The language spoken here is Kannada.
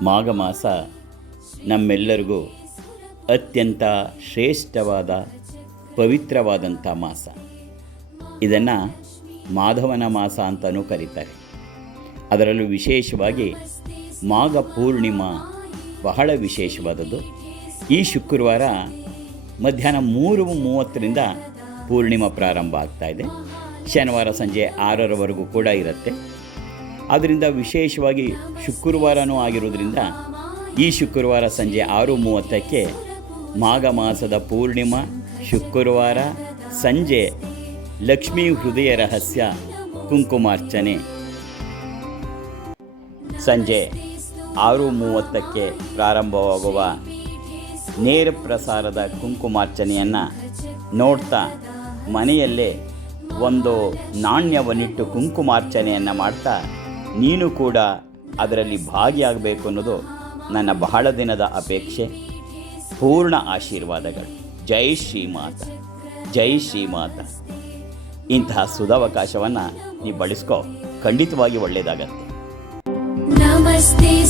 ಮಾಘ ಮಾಸ ನಮ್ಮೆಲ್ಲರಿಗೂ ಅತ್ಯಂತ ಶ್ರೇಷ್ಠವಾದ ಪವಿತ್ರವಾದಂಥ ಮಾಸ. ಇದನ್ನು ಮಾಧವನ ಮಾಸ ಅಂತಲೂ ಕರೀತಾರೆ. ಅದರಲ್ಲೂ ವಿಶೇಷವಾಗಿ ಮಾಘ ಪೂರ್ಣಿಮಾ ಬಹಳ ವಿಶೇಷವಾದದ್ದು. ಈ ಶುಕ್ರವಾರ ಮಧ್ಯಾಹ್ನ ಮೂರು ಮೂವತ್ತರಿಂದ ಪೂರ್ಣಿಮಾ ಪ್ರಾರಂಭ ಆಗ್ತಾ ಇದೆ. ಶನಿವಾರ ಸಂಜೆ ಆರರವರೆಗೂ ಕೂಡ ಇರುತ್ತೆ. ಆದ್ದರಿಂದ ವಿಶೇಷವಾಗಿ ಶುಕ್ರವಾರನೂ ಆಗಿರೋದ್ರಿಂದ ಈ ಶುಕ್ರವಾರ ಸಂಜೆ ಆರು ಮೂವತ್ತಕ್ಕೆ ಮಾಘ ಮಾಸದ ಪೂರ್ಣಿಮಾ, ಶುಕ್ರವಾರ, ಸಂಜೆ ಲಕ್ಷ್ಮೀ ಹೃದಯ ರಹಸ್ಯ ಕುಂಕುಮಾರ್ಚನೆ. ಸಂಜೆ ಆರು ಮೂವತ್ತಕ್ಕೆ ಪ್ರಾರಂಭವಾಗುವ ನೇರ ಪ್ರಸಾರದ ಕುಂಕುಮಾರ್ಚನೆಯನ್ನು ನೋಡ್ತಾ ಮನೆಯಲ್ಲೇ ಒಂದು ನಾಣ್ಯವನ್ನಿಟ್ಟು ಕುಂಕುಮಾರ್ಚನೆಯನ್ನು ಮಾಡ್ತಾ ನೀನು ಕೂಡ ಅದರಲ್ಲಿ ಭಾಗಿಯಾಗಬೇಕು ಅನ್ನೋದು ನನ್ನ ಬಹಳ ದಿನದ ಅಪೇಕ್ಷೆ. ಪೂರ್ಣ ಆಶೀರ್ವಾದಗಳು. ಜೈ ಶ್ರೀ ಮಾತ ಜೈ ಶ್ರೀಮಾತ. ಇಂತಹ ಸುಧಾವಕಾಶವನ್ನು ನೀವು ಬಳಸ್ಕೋ. ಖಂಡಿತವಾಗಿ ಒಳ್ಳೆಯದಾಗತ್ತೆ ನಮಸ್ತೆ